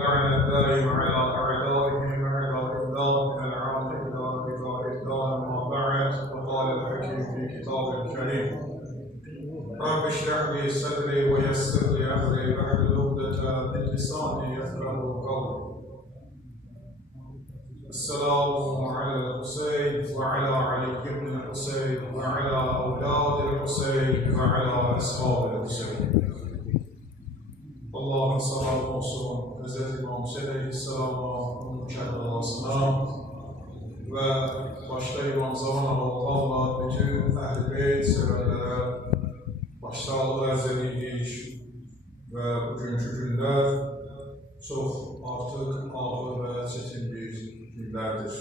الدائم على أعدائهم وعلى الله من العام إلى لقاء الدار ما بعد. وقال الحكيم في كتابه الكريم: رب اشرح لي صدري ويسر لي أمري واحلل عقدة من لساني يفقهوا قولي. السلام على الحسين وعلى علي بن الحسين وعلى أولاد الحسين وعلى أصحاب الحسين. Allah'ın salatı olsun Hz. İmam Hüseyin Aleyhisselam'a, onun Kərbəlasına ve başta İmam Zaman Allah'la bütün Əhl-i Beyt sevərlərə başsağlığı ərz edirik ve bugünkü günlər çox artıq ağır ve çetin bir günlərdir.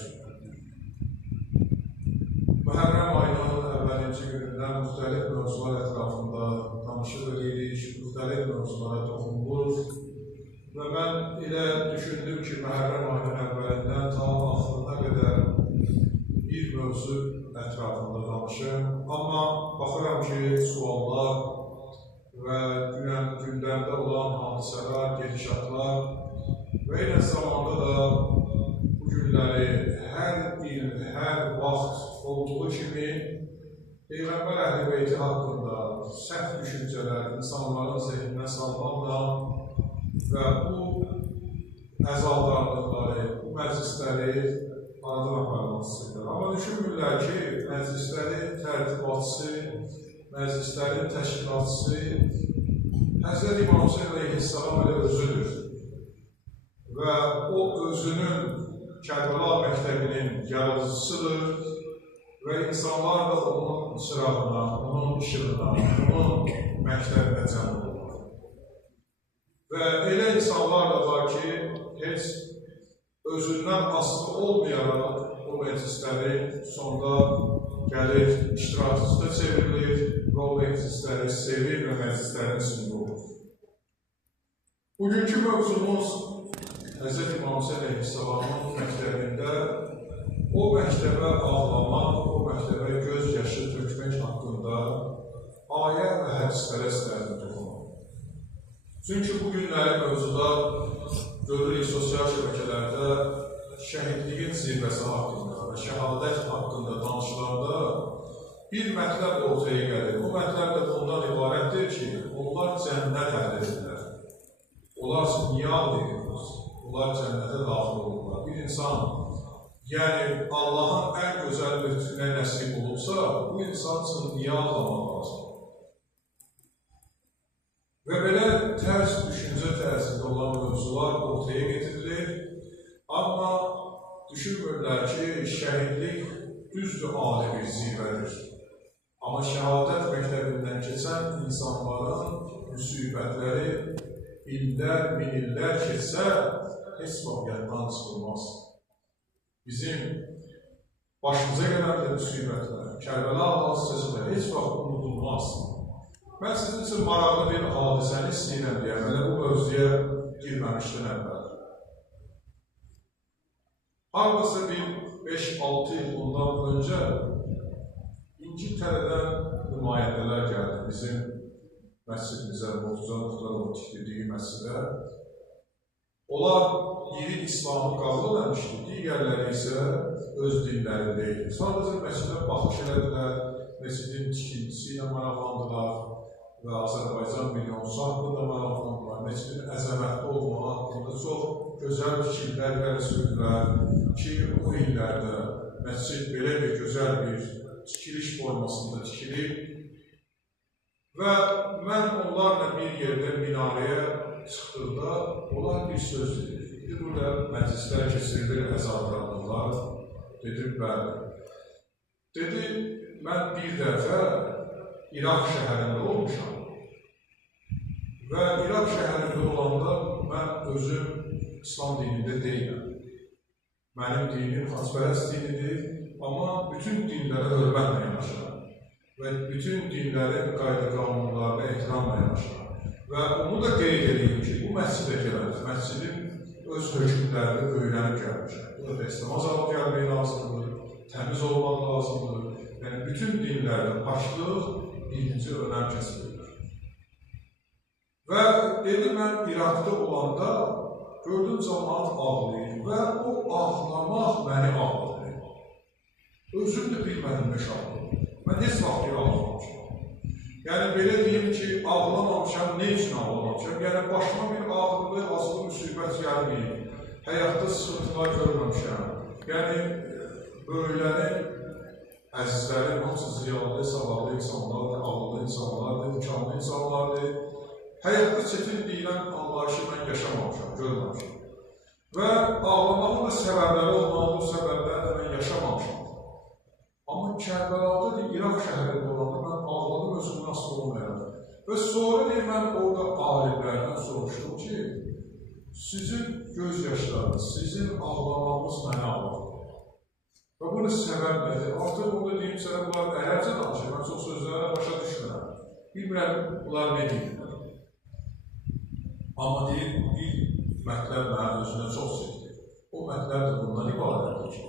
Məhərrəm ayının əvvəlinci günündən müxtəlif mövzular ətrafında danışıq edirik, müxtəlif mövzulara toxunulur və mən elə düşündüm ki, Məhərrəm ayının əvvəlindən ta axırına qədər bir mövzu ətrafında danışım. Amma baxıram ki, suallar və gündəmdə olan hadisələr, gedişatlar və eyni zamanda da bu günləri hər il, hər vaxt olduğu kimi Peyğəmbər Əhl-i Beyti haqqında səhv düşüncələr insanların zehninə salmaqla və bu əzadarlıqları, bu məclisləri aradan aparmaq istəyirlər. Amma düşünmürlər ki, məclislərin tərtibatçısı, məclislərin təşkilatçısı Hz. İmam Hüseyin Aleyhisselam elə özüdür və o özünün Kərbəla məktəbinin yaradıcısıdır və insanlar da onun çırağına, onun işığına, onun məktəbinə cəm olurlar. Və elə insanlar da var ki, heç özündən asılı olmayaraq o məclisləri sonda gəlir, iştirakçıda çevrilir və o məclisləri sevir və məclislərin içində olur. Bugünkü mövzumuz Hz. İmam Hüseyin Aleyhisselamın məktəbində o məktəbə ağlamaq, o məktəbə göz yaşı tökmək haqqında ayə və hədislərə istəyirəm toxunmaq. Çünki bu günləri mövzuda görürük sosial şəbəkələrdə şəhidliyin zirvəsi haqqında və şəhadət haqqında danışılanda bir mətləb ortaya gəlir. Bu mətləb də bundan ibarətdir ki, onlar cənnət əldə edirlər. Onlar niyə alırlar? Onlar cənnətə daxil olurlar. Bir insan, yəni Allahın ən gözəl lütfüne nəsib olubsa, bu insan üçün niyə ağlamaq lazım? Və belə tərs düşüncə tərzində olan mövzular ortaya getirilir. Amma düşünmürlər ki, şəhidlik düzdür, ali bir zirvədir. Amma şəhadət məktəbindən keçən insanların müsibətləri illər, min illər keçsə, heç vaxt yaddan çıxılmaz. Bizim başımıza gələn də müsibətlər, Kərbəla hadisəsi də heç vaxt unudulmaz. Mən sizin üçün maraqlı bir hadisəni istəyirəm deyəm, elə bu mövzuya girməmişdən əvvəl. Hardasa bir 5-6 il bundan öncə İngiltərədən nümayəndələr gəldi bizim məscidimizə, Murtuza Muxtarovun tikdirdiyi məscidə. Onlar biri İslamı qəbul etmişdi, digərləri isə öz dinlərində idi. Sadəcə məscidə baxış elədilər, məscidin tikintisi ilə maraqlandılar və Azərbaycan milyonçusu haqqında maraqlandılar. Məscidin əzəmətli olmağı haqqında çox gözəl fikirlər irəli sürdülər ki, o illərdə məscid belə bir gözəl bir tikiliş formasında tikilib və mən onlarla bir yerdə minarəyə çıxdıqda onlar bir söz dedi. Burada məclislər keçirilir, əzadlarlar. Dedim, bəli. Dedi, mən bir dəfə İraq şəhərində olmuşam və İraq şəhərində olanda mən özüm İslam dinində deyiləm. Mənim dinim xaçpərəst dinidir, amma bütün dinlərə hörmətlə yanaşıram və bütün dinlərin qayda-qanunlarına ehtiramla yanaşıram. Və onu da qeyd edeyim ki, bu məscidə gələn, məscidin öz hökmlərini öyrənib gəlmişəm. Burada dəstəmaz alıb gəlmək lazımdır, təmiz olmaq lazımdır. Yəni, bütün dinlərdə paşlıq birinci önəm kəsb edilir. Və dedi, mən İraqda olanda Gördüm cəmaat ağlayır və o ağlamaq məni ağladı. Özüm də bilmədim nə şahlı. Mən heç vaxt bir ağlamamışam. Yəni, belə deyim ki, ağlamamışam, ne üçün ağlamamışam? Yəni, başıma bir ağırlı, azılı müsibət gəlməyib, həyatda sıxıntılar görməmişəm. Yəni, böyüklərin, əzizlərin, hamısı ziyalı, savadlı insanlardır, ağıllı insanlardır, imkanlı insanlardır. Həyatda çətin deyilən anlayışı mən yaşamamışam, görməmişəm. Və ağlamağın da səbəbləri olmalı, bu səbəbləri də mən yaşamamışam. Amma Kərbəlada İraq şəhərində olanda mən ağladım özümü nasıl olmayan. Və sonra mən orada alimlərdən soruşdum ki, sizin göz yaşlarınız, sizin ağlamağınız mənə ağladı. Və bunun səbəb nədir? Artıq orada deyim sənə, bunlar əhərcə danışır, mən çox sözlərə başa düşmürəm. Bilmirəm, bunlar nə deyirlər. Amma deyir, bir mətləb mənə özünə çox sevdir. O mətləb də bundan ibarətdir ki,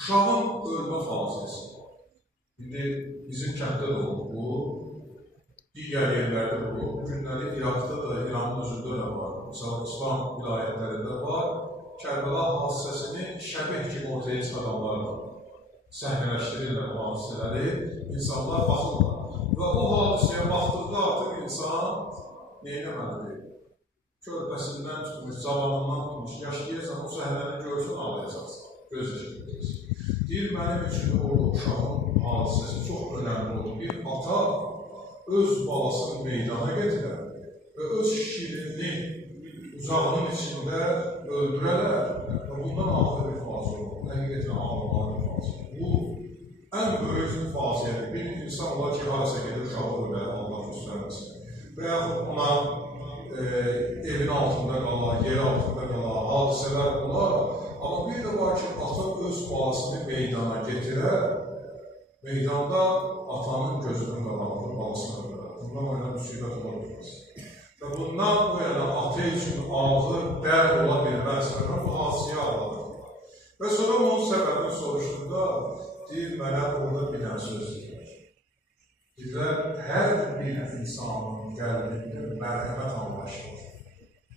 uşağın ölmə faizəsi. İndi bizim kənddə də olub bu, digər yerlərdə olub. Bu günləri İraqda da, İranın özündə də var. Mesela İslam vilayətlərində var. Kərbəla hadisəsini şəbih kimi ortaya çıxaranlar var. Səhnələşdirirlər o hadisələri, insanlar baxırlar. Və o hadisəyə baxdıqda artıq insan neynəməlidir? Körpəsindən tutmuş, zamanından tutmuş, yaşayırsan, o səhnəni görsün, ağlayacaqsın. Göz yaşayacaqsın. Deyir, mənim üçün orada uşağın hadisəsi çox önəmli oldu. Bir ata öz balasını meydana getirər və öz şirinini uzağının içində öldürərlər və bundan ağır bir faciə olur. Həqiqətən ağırlar bir faciə. Bu, ən böyük faciədir. Bir insan olar ki, hadisə gedir, uşağı ölər, Allah göstərməsin. Və yaxud ona evin altında qalar, yer altında qalar, hadisələr olar. Amma bir də var ki, ata öz balasını meydana getirər, meydanda atanın gözünün qabağını balasına verər. Bundan o yana müsibət ola bilməz. Və bundan o yana ata üçün ağır, dərd ola bilməz. Və bu hadisəyə ağladır. Və sonra onun səbəbini soruşduğunda, deyir, mənə orada bir dənə söz deyirlər. Deyirlər, hər bir insanın qəlbində mərhəmət anlayışı var.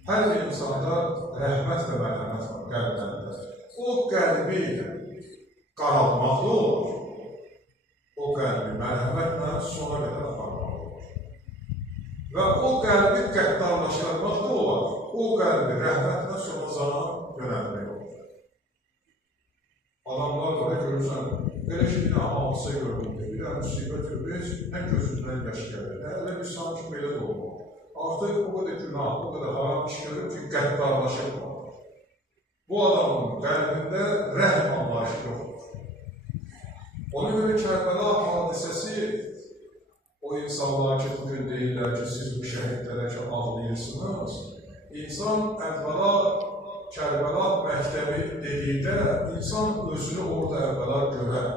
Hər bir insanda rəhmət və mərhəmət var qəlblərində. O qəlbi qaralmaqlı olur. O qəlbi mərhəmətlə sona qədər aparmaqlı olur. Və o qəlbi qəddarlaşdırmaq da olar. O qəlbi rəhmətlə sona zaman yönəlmək olur. Adamlar da görürsən, belə ki, bir hamısı görüldü, bir müsibət görürüz, nə gözündən yaş gəlir, elə bir sanki belə də olmalı. Artıq o qədər günah, o qədər haram iş görür ki, qəddarlaşır. Bu adamın qəlbində rəhm anlayışı yoxdur. Ona görə Kərbəla hadisəsi o insanlar ki, bugün deyirlər ki, siz bu şəhidlərə ki, ağlayırsınız. İnsan əvvəla Kərbəla məktəbi dedikdə, insan özünü orada əvvəla görər.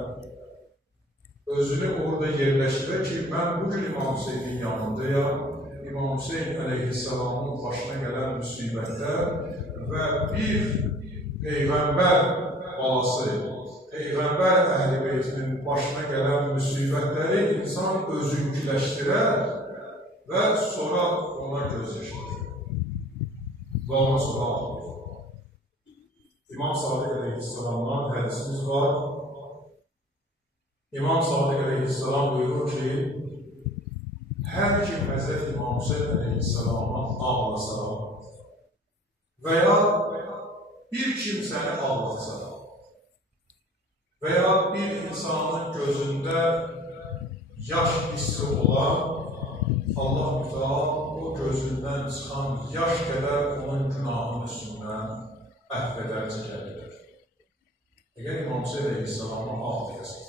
Özünü orada yerləşdirər ki, mən bugün İmam Hüseynin yanındayam. İmam Hüseyin əleyhissalamın başına gələn müsibətdə və bir Peyğəmbər balası, Peyğəmbər əhl-i beytinin başına gələn müsibətləri insan özünkiləşdirər və sonra ona göz yaşayır. Və ona sonra ağlayır. İmam Sadiq əleyhissalamdan hədisimiz var. İmam Sadiq əleyhissalam buyurur ki, hər kim Həzrət İmam Hüseyin əleyhissalama ağlasa və ya bir kimsəni ağlatsa və ya bir insanın gözündə yaş hissi olan, Allah mütəala o gözündən çıxan yaş qədər onun günahının üstündən əhv edər, çəkəlir. Əgər İmam Hüseyin əleyhissalama ağlayasın,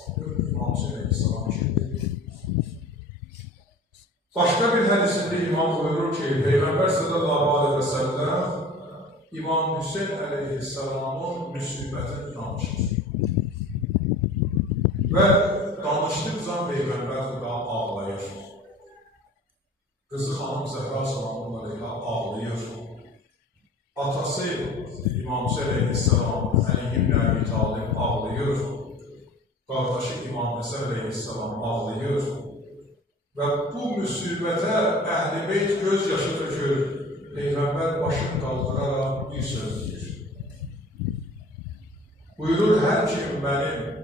İmam Hüseyin əleyhissalam kimdir? Başqa bir hədisində İmam buyurur ki, Peyğəmbər sallallahu aleyhi və səlləm İmam Hüseyin əleyhissalamın müsibətini danışır. Və danışdıqca Peyğəmbər da ağlayır. Qızı xanım Zəhra sallallahu aleyhi ağlayır. Atası İmam Hüseyin əleyhissalam, Əli ibn Əbi Talib ağlayır. Qardaşı İmam Həsən əleyhissalam ağlayır. Və bu müsibətə Əhl-i Beyt göz yaşı tökür. Peyğəmbər başını qaldıraraq bir söz deyir. Buyurur, hər kim mənim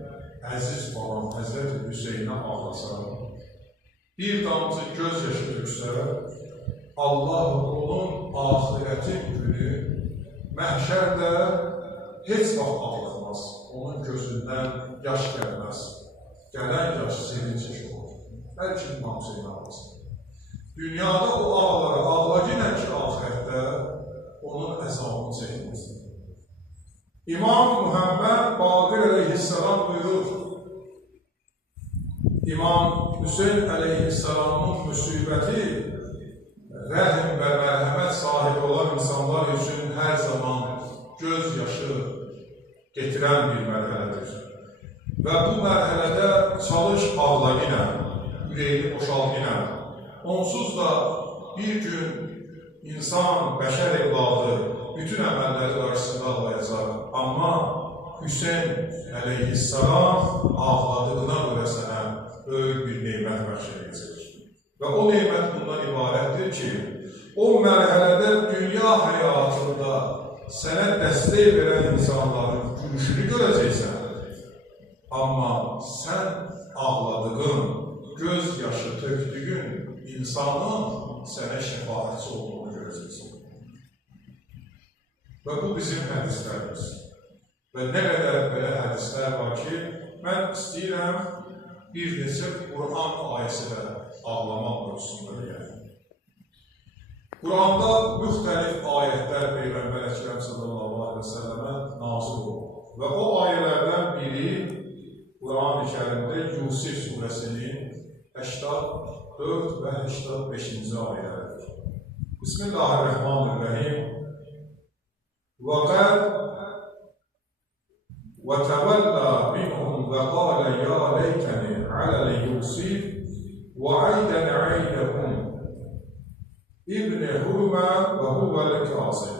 əziz babam Həzrəti Hüseynə ağlasa, bir damcı göz yaşı töksə, Allah onun ahirətin günü məhşərdə heç vaxt ağlatmaz, onun gözündən yaş gəlməz. Gələn yaş sevinç yaşı olur. Hər kim İmam Hüseynə ağlasın. Dünyada o ağlara ağlaginə ki, ahirətdə onun əzabını çəkməsin. İmam Muhammed Baqir əleyhissalam buyurur, İmam Hüseyn əleyhissalamın müsibəti rəhm və mərhəmət sahibi olan insanlar üçün hər zaman göz yaşı getirən bir mərhələdir. Və bu mərhələdə çalış ağlaginə, ürəyini boşalginə. Onsuz da bir gün insan, bəşər evladı bütün əməlləri qarşısında ağlayacaq. Amma Hüseyn əleyhissalam ağladığına görə sənə böyük bir neymət bəxş edəcək. Və o neymət bundan ibarətdir ki, o mərhələdə dünya həyatında sənə dəstək verən insanların gülüşünü görəcəksən. Amma sən ağladığın, göz yaşı tökdüyün insanın sənə şəfaətçi olduğunu görəcəksən. Və bu bizim hədislərimiz. Və nə qədər belə hədislər var ki, mən istəyirəm bir neçə Quran ayəsi də ağlamaq mövzusunda deyək. Quranda müxtəlif ayətlər Peyğəmbər Əkrəm sallallahu aleyhi və səlləmə nazil olur. Və o ayələrdən biri Quran-ı Kərimdə Yusif surəsinin 84 və 85-ci ayələridir. Bismillahirrahmanirrahim. وَتَوَلَّى مِنْهُمْ وَقَالَ يَا لَيْتَنِي عَلَى الْيُوسِفِ وَعَيْدًا عَيْدَهُمْ İbn-i-Hurma və huvəl-Kazim.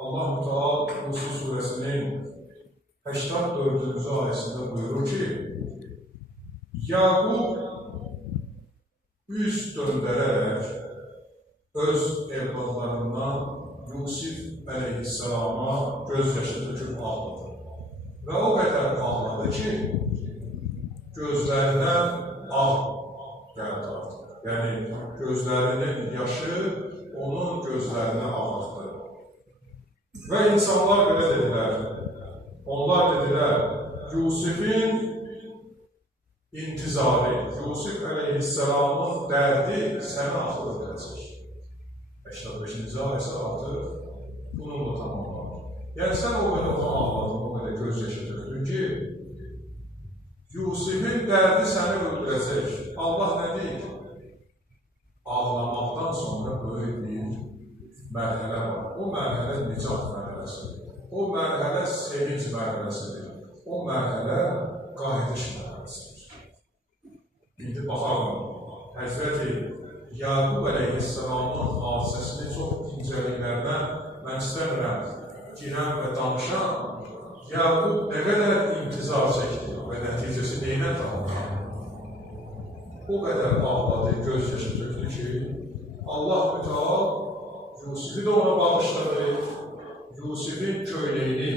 Allah-u Teala Yusuf surəsinin 84-cü ayəsində buyurur ki, Yaqub üz döndərərək öz evladlarından Yusuf əleyhissalama göz yaşı töküb ağladı. Və o qədər ağladı ki, gözlərindən ağ gəldi artıq. Yəni, gözlərinin yaşı onun gözlərinə ağladı. Və insanlar belə dedilər, onlar dedilər, Yusufin intizarı, Yusuf əleyhissalamın dərdi səni axıl ödəyəcək. 85-ci ayəsi artıq bununla tamamlanır. Yəni, sən o qədər ağladın, o qədər göz yaşı tökdün ki, Yusufin dərdi səni öldürəcək. Allah nə deyir? Ağlamaqdan sonra böyük bir mərhələ var. O mərhələ nicat mərhələsidir. O mərhələ sevinç mərhələsidir. O mərhələ qayıdış mərhələsidir. İndi baxalım, Həzrəti Yaqub əleyhissalamın hadisəsini çox incəliklərdən mən istəmirəm girəm və danışam. Yaqub nə qədər intizar çəkdi və nəticəsi neynə tanıdı? O qədər ağladı, göz yaşı tökdü ki, Allah-u Teala Yusifi də ona bağışladı, Yusifin köynəyini,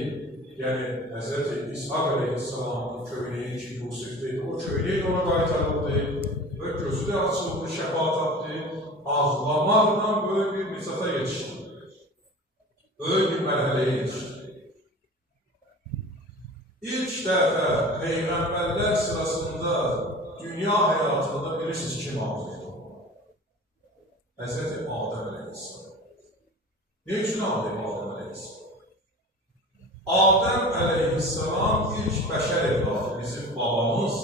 yəni Həzrəti İshaq əleyhissalamın köynəyi ki, Yusifdeydi, o köynəyi də ona qaytarıldı və gözü də açıldı, şəfa tapdı, ağlamaqla böyük bir nicata yetişdi, böyük bir mərhələyə yetişdi. İlk dəfə Peyğəmbərlər sırasında dünya həyatında bilirsiniz kim ağlaydı? Həzrəti Adəm əleyhissalam. Ne üçün ağlaydı Adəm əleyhissalam? Adəm əleyhissalam ilk bəşər evladı, bizim babamız,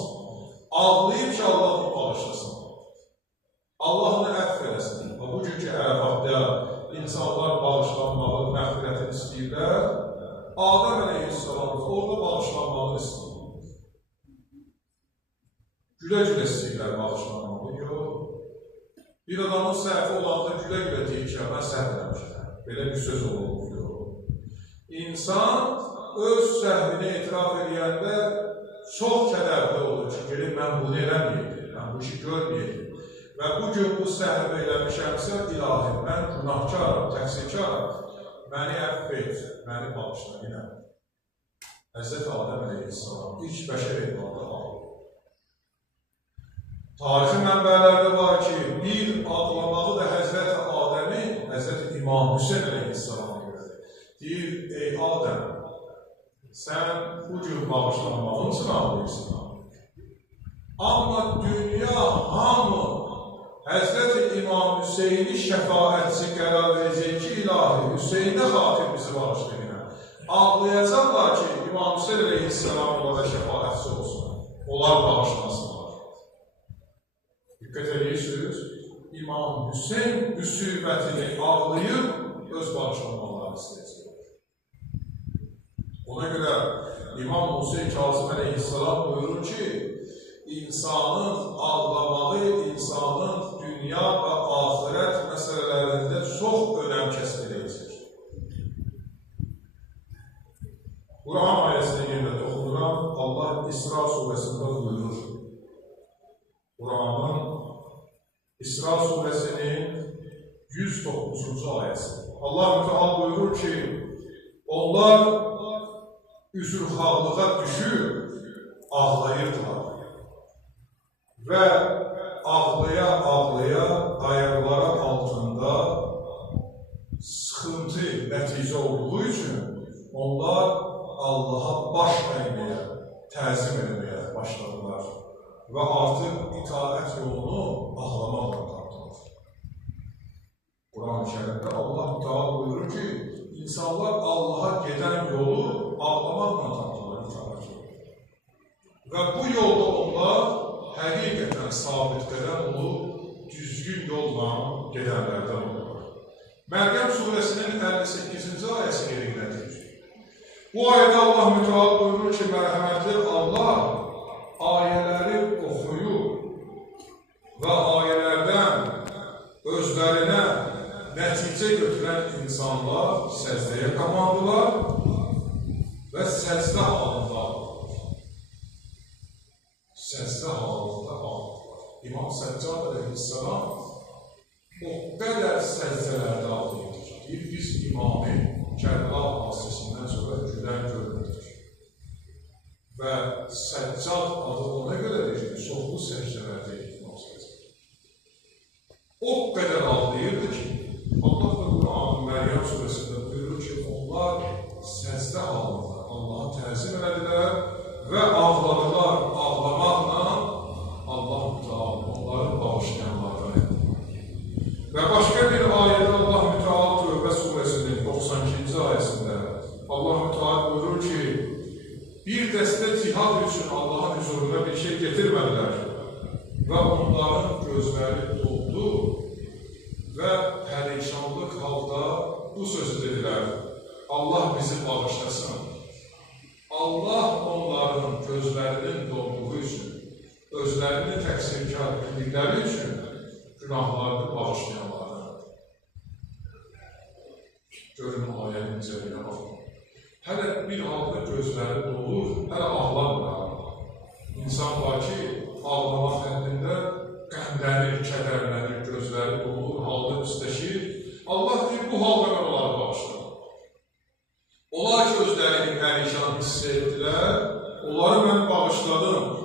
ağlayıb ki, Allah'ı bağışlasın. Allah'ını əfv eləsin. Və bugünkü Ərəfatda insanlar bağışlanmalı, məğfirətini istəyirlər. Adəm əleyhissalamız orada bağışlanmalı istəyir. Gülə-gülə istəyirlər bağışlanmalı, yox. Bir adamın səhvi olanda gülə-gülə deyir ki, mən səhv eləmişəm. Belə bir söz olur, yox. İnsan öz səhvini etiraf edəndə çox kədərli olur ki, gelin mən bunu eləməyəydim, mən bu işi görməyəydim. Və bu gün bu səhv eləmişəmsə, ilahi, mən günahkaram, təqsirkaram, məni əfv et, məni bağışla, yenə. Həzrət Adəm əleyhissalam ilk bəşər evladı alır. Tarixi mənbələrdə var ki, bir ağlamağı da Həzrət Adəmi, Həzrət İmam Hüseyin əleyhissalam görür. Deyir, ey Adəm, sən bu gün bağışlanmağın üçün ağlayırsan. Amma dünya hamı Həzrət İmam Hüseyni şəfaətçi qərar verəcək ki, ilahi, Hüseynə xatir bizi bağışlayın. Ağlayacaqlar ki, İmam Hüseyin əleyhissalam onlara şəfaətçi olsun. Onlar bağışlasınlar. Diqqət edirsiniz, İmam Hüseyin müsibətini ağlayıb öz bağışlanmalarını istəyəcək. Ona görə İmam Musa Kazım əleyhissalam buyurur ki, insanın ağlamağı, insanın dünya və ahirət məsələlərində çox önəm kəsb edəcək. Quran ayəsində yerdə oxuduram, Allah İsra surəsində buyurur. Quranın İsra surəsinin 109-cu ayəsi. Allah mütəal buyurur ki, onlar üzrxahlığa düşüb ağlayırdılar. Və ağlaya-ağlaya ayaqları altında sıxıntı nəticə olduğu üçün onlar Allaha baş əyməyə, təzim etməyə başladılar və artıq itaət yolunu ağlamaqla tapdılar. Quran-ı Kərimdə Allah mütəal buyurur ki, insanlar Allaha gedən yolu ağlamaqla tapdılar, itaət yolu. Və bu yolda onlar həqiqətən sabit qədəm olub, düzgün yolla gedənlərdən olurlar. Məryəm surəsinin 58-ci ayəsi qeydlədir. Bu ayədə Allah mütəal buyurur ki, mərhəmətli Allah ayələri oxuyub və ayələrdən özlərinə nəticə götürən insanlar səcdəyə qapandılar və səcdə halında ağladılar. İmam Səccad əleyhissalam o qədər səcdələrdə ağlayırdı ki, biz imamı Kərbəla hadisəsindən sonra güdən görmürdük. Və Səccad adı ona görədir ki, çoxlu səcdələrdə İmam Səccad. O qədər ağlayırdı ki, Allah da Quran-ı Məryəm surəsində buyurur ki, onlar səcdə halında Allah'a təzim elədilər və ağladılar, ağlamaqla Allah mütəal onların bağışlayanlardan edir. Və başqa bir ayədə Allah mütəal Tövbə surəsinin 92-ci ayəsində Allah mütəal buyurur ki, bir dəstə cihad üçün Allahın huzuruna bir şey getirmədilər və onların gözləri doldu və pərişanlıq halda bu sözü dedilər, Allah bizi bağışlasın. Allah onların gözlərinin dolduğu üçün, özlərini təqsirkar bildikləri üçün günahlarını bağışlayanlardır. Görün ayənin üzərinə baxın. Hələ bir halda gözləri dolur, hələ ağlamır. İnsan var ki, ağlamaq həddində qəmlənir, kədərlənir, gözləri dolur, halda üstəşir. Allah deyir, bu halda mən onları bağışladım. Onlar ki, özlərini pərişan hiss etdilər, onları mən bağışladım.